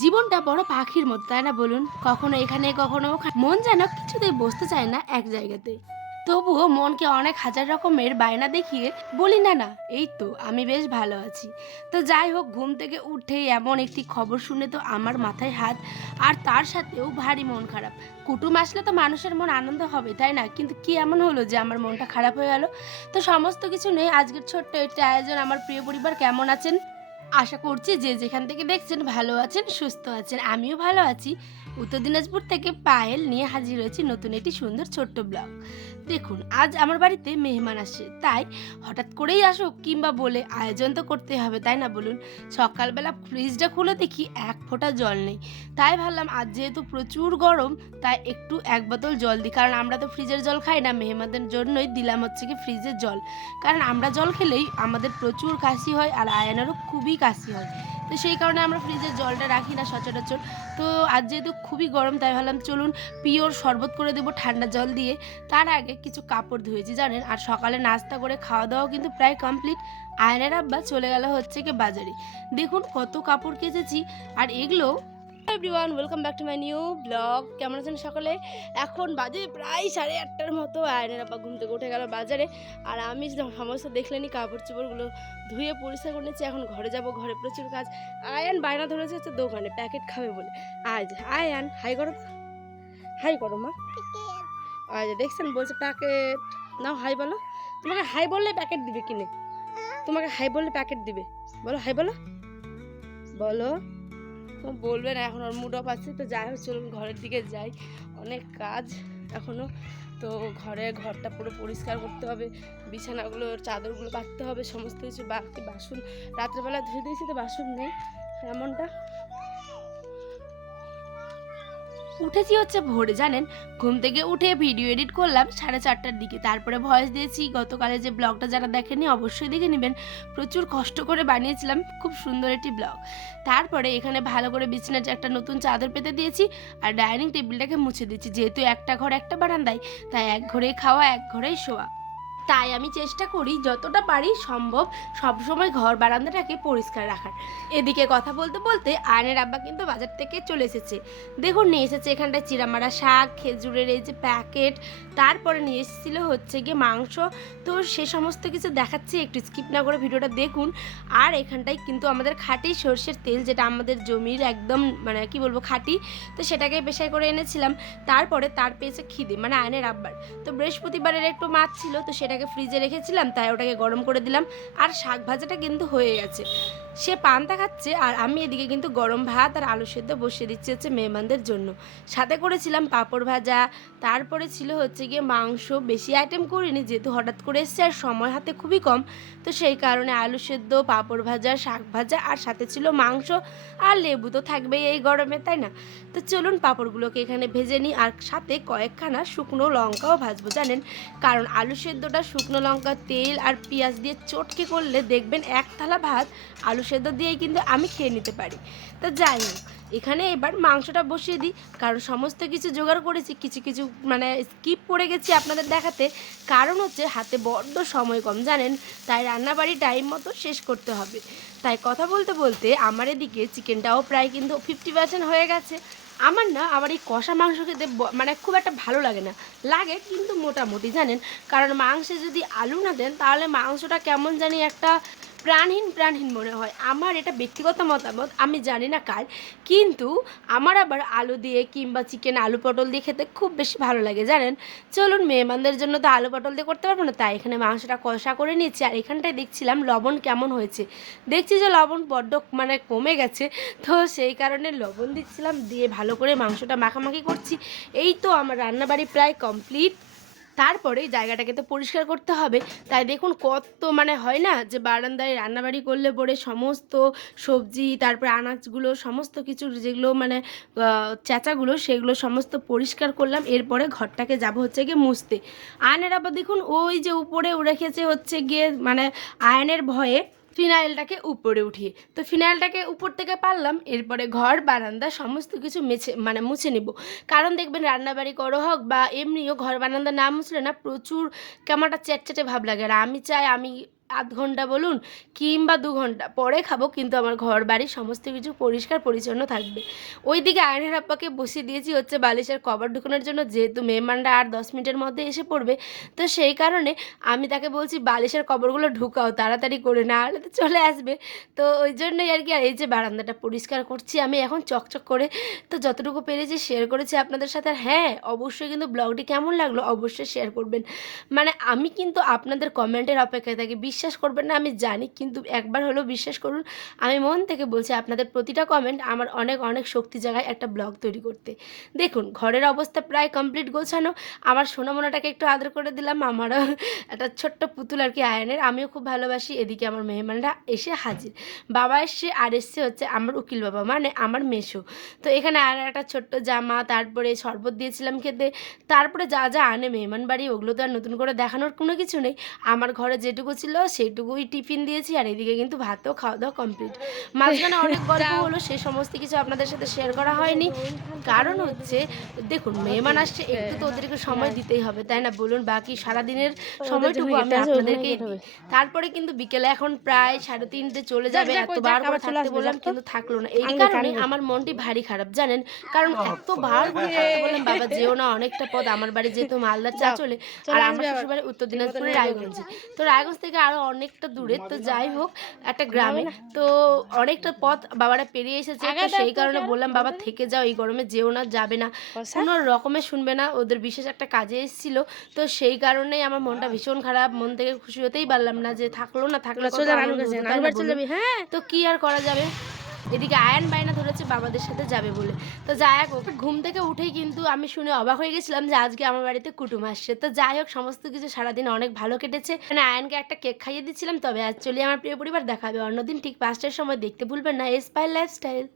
জীবনটা বড় পাখির মতো, তাই না বলুন? কখনো এখানে, কখনো মন যেন কিছুতেই বসতে চায় না এক জায়গাতে। তবুও মনকে অনেক হাজার রকমের বায়না দেখিয়ে বলি, না না, এই তো, আমি বেশ ভালো আছি। তো যাই হোক, ঘুম থেকে উঠেই এমন একটি খবর শুনে তো আমার মাথায় হাত, আর তার সাথেও ভারী মন খারাপ। কুটুম আসলে তো মানুষের মন আনন্দ হবে, তাই না? কিন্তু কি এমন হলো যে আমার মনটা খারাপ হয়ে গেল? তো সমস্ত কিছু নেই আজকের ছোট্ট একটি আয়োজন, আমার প্রিয় পরিবার, কেমন আছেন? আশা করছি যে যেখান থেকে দেখছেন ভালো আছেন সুস্থ আছেন আমিও ভালো আছি। উত্তর দিনাজপুর থেকে পায়েল নিয়ে হাজির হয়েছি নতুন একটি সুন্দর ছোট্ট ব্লগ। দেখুন, আজ আমার বাড়িতে মেহমান আসে তাই হঠাৎ করেই আসুক কিংবা বলে আয়োজন তো করতে হবে, তাই না বলুন? সকালবেলা ফ্রিজটা খুলে দেখি এক ফোঁটা জল নেই। তাই ভাবলাম, আজ যেহেতু প্রচুর গরম, তাই একটু এক বোতল জল দিই। কারণ আমরা তো ফ্রিজের জল খাই না, মেহমানদের জন্যই দিলাম হচ্ছে কি ফ্রিজের জল। কারণ আমরা জল খেলেই আমাদের প্রচুর কাশি হয় আর আয়নারও খুবই কাশি হয়। তো সেই কারণে আমরা ফ্রিজে জলটা রাখি না সচরাচর। তো আজ যেহেতু খুবই গরম, তাই ভাবলাম চলুন পিওর শরবত করে দেবো ঠান্ডা জল দিয়ে। তার আগে কিছু কাপড় ধুয়েছি, জানেন? আর সকালে নাস্তা করে খাওয়া দাওয়াও কিন্তু প্রায় কমপ্লিট আয়নের আব্বা চলে গেল হচ্ছে কি বাজারে। দেখুন কত কাপড় কেচেছি, আর এগুলো everyone, welcome back to my new blog. কেমন আছেন সকলে? এখন বাজে প্রায় সাড়ে আটটার মতো আয়নের আব্বা ঘুম থেকে উঠে গেল বাজারে। আর আমি সমস্ত দেখলেনি কাপড় চোপড়গুলো ধুয়ে পরিষ্কার করে নিচ্ছি। এখন ঘরে যাব, ঘরে প্রচুর কাজ। আয়ান বায়না ধরেছে হচ্ছে দোকানে, প্যাকেট খাবে বলে। আজ আয়ান, হাই করো হাই করো মা। আজ দেখছেন, বলছে প্যাকেট। নাও, হাই বলো। তোমাকে হাই বললে প্যাকেট দিবে কিনে? তোমাকে হাই বললে প্যাকেট দিবে। বলো, হাই বলো। বলো। বলবে না, এখন ওর মুড অফ আছে, তো যাই হোক, চলুন ঘরের দিকে যাই। অনেক কাজ এখনও তো ঘরে ঘরটা পুরো পরিষ্কার করতে হবে, বিছানাগুলো, চাদরগুলো পাততে হবে, সমস্ত কিছু বাড়তি বাসন, রাত্রেবেলা ধুয়ে দিয়েছি, তো বাসন নেই এমনটা। উঠেছি হচ্ছে ভোরে, জানেন? ঘুম থেকে উঠে ভিডিও এডিট করলাম সাড়ে চারটার দিকে। তারপরে ভয়েস দিয়েছি গতকালে যে ব্লগটা যারা দেখেনি অবশ্যই দেখে নেবেন। প্রচুর কষ্ট করে বানিয়েছিলাম, খুব সুন্দর একটি ব্লগ তারপরে এখানে ভালো করে বিছানার একটা নতুন চাদর পেতে দিয়েছি আর ডাইনিং টেবিলটাকে মুছে দিয়েছি। যেহেতু একটা ঘর, একটা বারান্দায়, তাই এক ঘরে খাওয়া, এক ঘরেই শোয়া। তাই আমি চেষ্টা করি যতটা পারি সম্ভব সবসময় ঘর বারান্দাটাকে পরিষ্কার রাখার। এদিকে কথা বলতে বলতে আয়নের আব্বা কিন্তু বাজার থেকে চলে এসেছে। দেখুন, নিয়ে এসেছে এখানটায় চিরামারা শাক, খেজুরের এই যে প্যাকেট, তারপরে নিয়ে এসেছিল হচ্ছে গিয়ে মাংস। তো সে সমস্ত কিছু দেখাচ্ছি, একটু স্কিপ না করে ভিডিওটা দেখুন। আর এখানটায় কিন্তু আমাদের খাঁটি সর্ষের তেল, যেটা আমাদের জমির একদম মানে কি বলব, খাঁটি, তো সেটাকে পেশাই করে এনেছিলাম। তারপরে তার পেয়েছে খিদে মানে আয়নের আব্বার। তো বৃহস্পতিবারের একটু মাছ ছিল, তো সেটাকে ফ্রিজে রেখেছিলাম তাই ওটাকে গরম করে দিলাম। আর শাক ভাজাটা কিন্তু হয়ে গেছে। সে পান্তা খাচ্ছে আর আমি এদিকে কিন্তু গরম ভাত আর আলু সেদ্ধ বসিয়ে দিচ্ছি হচ্ছে মেহমানদের জন্য। সাথে করেছিলাম পাঁপড় ভাজা, তারপরে ছিল হচ্ছে গিয়ে মাংস। বেশি আইটেম করিনি, যেহেতু হঠাৎ করে এসছে আর সময় হাতে খুবই কম। তো সেই কারণে আলু সেদ্ধ, পাঁপড় ভাজা, শাক ভাজা আর সাথে ছিল মাংস আর লেবু তো থাকবেই এই গরমে, তাই না? তো চলুন পাঁপড়গুলোকে এখানে ভেজে নিই আর সাথে কয়েকখানা শুকনো লঙ্কাও ভাজবো, জানেন? কারণ আলু সেদ্ধটা শুকনো লঙ্কা, তেল আর পেঁয়াজ দিয়ে চটকে করলে দেখবেন এক থালা ভাত আলু সেদ্ধ দিয়েই কিন্তু আমি খেয়ে নিতে পারি। তো যাই হোক, এখানে এবার মাংসটা বসিয়ে দিই। কারণ সমস্ত কিছু জোগাড় করেছি, কিছু কিছু মানে স্কিপ পড়ে গেছি আপনাদের দেখাতে। কারণ হচ্ছে হাতে বড্ড সময় কম, জানেন? তাই রান্নাবাড়ি টাইম মতো শেষ করতে হবে। তাই কথা বলতে বলতে আমার এদিকে চিকেনটাও প্রায় কিন্তু ফিফটি পার্সেন্ট হয়ে গেছে। আমার না, আমার এই কষা মাংস খেতে মানে খুব একটা ভালো লাগে না। লাগে কিন্তু মোটামুটি, জানেন? কারণ মাংসে যদি আলু না দেন, তাহলে মাংসটা কেমন জানি একটা প্রাণহীন প্রাণহীন মনে হয়। আমার এটা ব্যক্তিগত মতামত, আমি জানি না কার। কিন্তু আমার আবার আলু দিয়ে কিংবা চিকেন আলু পটল দিয়ে খেতে খুব বেশি ভালো লাগে, জানেন? চলুন, মেহমানদের জন্য তো আলু পটল দিয়ে করতে পারব না, তাই এখানে মাংসটা কষা করে নিয়েছি আর এখানটায় দেখছিলাম লবণ কেমন হয়েছে। দেখছি যে লবণ বড্ড মানে কমে গেছে, তো সেই কারণে লবণ দিচ্ছিলাম, দিয়ে ভালো করে মাংসটা মাখামাখি করছি। এই তো আমার রান্নাবাড়ি প্রায় কমপ্লিট তারপরে জায়গাটাকে তো পরিষ্কার করতে হবে। তাই দেখুন কত মানে হয় না যে বারান্দায় রান্নাবাড়ি করলে পরে সমস্ত সবজি, তারপরে আনাজগুলো, সমস্ত কিছু যেগুলো মানে চেঁচাগুলো সেগুলো সমস্ত পরিষ্কার করলাম। এরপরে ঘরটাকে যাব হচ্ছে গিয়ে মুছতে। আয়নের আবার দেখুন ওই যে উপরে রেখেছে হচ্ছে গিয়ে মানে আয়নের ভয়ে ফিনাইলটাকে উপরে উঠিয়ে। তো ফিনাইলটাকে উপর থেকে পারলাম, এরপরে ঘর, বারান্দা, সমস্ত কিছু মেছে মানে মুছে নেব। কারণ দেখবেন, রান্নাবাড়ি করো হোক বা এমনিও ঘর, বারান্দা না মুছলে না প্রচুর কেমন একটা চ্যাটচ্যাটে ভাব লাগে। আর আমি চাই আমি আধ ঘণ্টা বলুন কিংবা দু ঘণ্টা। পরে খাব, কিন্তু আমার ঘর বাড়ি সমস্ত কিছু পরিষ্কার পরিচ্ছন্ন থাকবে। ওইদিকে আয়নের আপ্পাকে বসিয়ে দিয়েছি হচ্ছে বালিশের কভার ঢুকানোর জন্য, যেহেতু মেহমানরা আর দশ মিনিটের মধ্যে এসে পড়বে। তো সেই কারণে আমি তাকে বলছি বালিশের কভারগুলো ঢুকাও, তাড়াতাড়ি করে না হলে তো চলে আসবে। তো ওই জন্যই আর কি, আর এই যে বারান্দাটা পরিষ্কার করছি আমি এখন চকচক করে। তো যতটুকু পেরেছি শেয়ার করেছি আপনাদের সাথে। আর হ্যাঁ অবশ্যই কিন্তু ব্লগটি কেমন লাগল অবশ্যই শেয়ার করবেন। মানে আমি কিন্তু আপনাদের কমেন্টের অপেক্ষায় থাকি, বিশ্বাস করবেন না, আমি জানি, কিন্তু একবার হলেও বিশ্বাস করুন, আমি মন থেকে বলছি আপনাদের প্রতিটা কমেন্ট আমার অনেক অনেক শক্তি জায়গায় একটা ব্লগ তৈরি করতে। দেখুন, ঘরের অবস্থা প্রায় কমপ্লিট গোছানো, আমার সোনামোনাটাকে একটু আদর করে দিলাম, আমারও একটা ছোট্ট পুতুল আর কি আয়নের, আমিও খুব ভালোবাসি, এদিকে আমার মেহমানরা এসে হাজির। বাবা এসছে আর এসছে হচ্ছে আমার উকিল বাবা মানে আমার মেশো তো এখানে আর একটা ছোট্ট জামা, তারপরে শরবত দিয়েছিলাম খেতে, তারপরে যা যা আনে মেহমান বাড়ি, ওগুলো তো আর নতুন করে দেখানোর কোনো কিছু নেই। আমার ঘরে যেটুকু ছিল সেইটুকুই টিফিন দিয়েছি আর এদিকে কিন্তু ভাতও খাওয়া দাওয়া কমপ্লিট মাঝখানে অনেক গল্প হলো সেই সমস্ত কিছু আপনাদের সাথে শেয়ার করা হয়নি। কারণ হচ্ছে দেখুন মেহমান আসছে একটু তো ওদেরকে সময় দিতেই হবে তাই না? বলুন বাকি সারাদিনের সময়টুকু আমি আপনাদেরকে তারপরে কিন্তু বিকেলে এখন প্রায় সাড়ে তিনটে চলে যাবে এত বার করে থাকতে বললাম কিন্তু থাকল না। এই কারণে আমার মনটি ভারী খারাপ জানেন? কারণ এত বার করে থাকতে বললাম বাবা যেও না অনেকটা পথ। আমার বাড়ি যেহেতু মালদার চা চলে আর আমার শ্বশুর বাড়ি উত্তর দিনাজপুরের রায়গঞ্জে। তো রায়গঞ্জ থেকে আরও অনেকটা দূরে তো যাই হোক একটা গ্রামে। তো অনেকটা পথ বাবারা পেরিয়ে এসেছে তো সেই কারণে বললাম বাবা থেকে যাও এই গরমে যেও না যাবে না। কোনো রকমে শুনবে না ওদের বিশেষ একটা কাজে এসেছিল। তো সেই কারণে আমার মনটা ভীষণ খারাপ মন থেকে খুশি হতেই পারলাম না যে থাকল না থাকল? হ্যাঁ। তো কি আর করা যাবে? এদিকে আয়ান বায়না ধরেছে বাবাদের সাথে যাবে বলে। তো যাই হোক ঘুম থেকে উঠেই কিন্তু আমি শুনে অবাক হয়ে গেছিলাম যে আজকে আমার বাড়িতে কুটুম আসছে। তো যাই হোক, সমস্ত কিছু সারাদিন অনেক ভালো কেটেছে। মানে আয়ানকে একটা কেক খাইয়ে দিচ্ছিলাম, তবে আজ অ্যাকচুয়ালি আমার প্রিয় পরিবার দেখাবে অন্যদিন ঠিক পাঁচটার সময়। দেখতে ভুলবেন না এসপাইল লাইফস্টাইল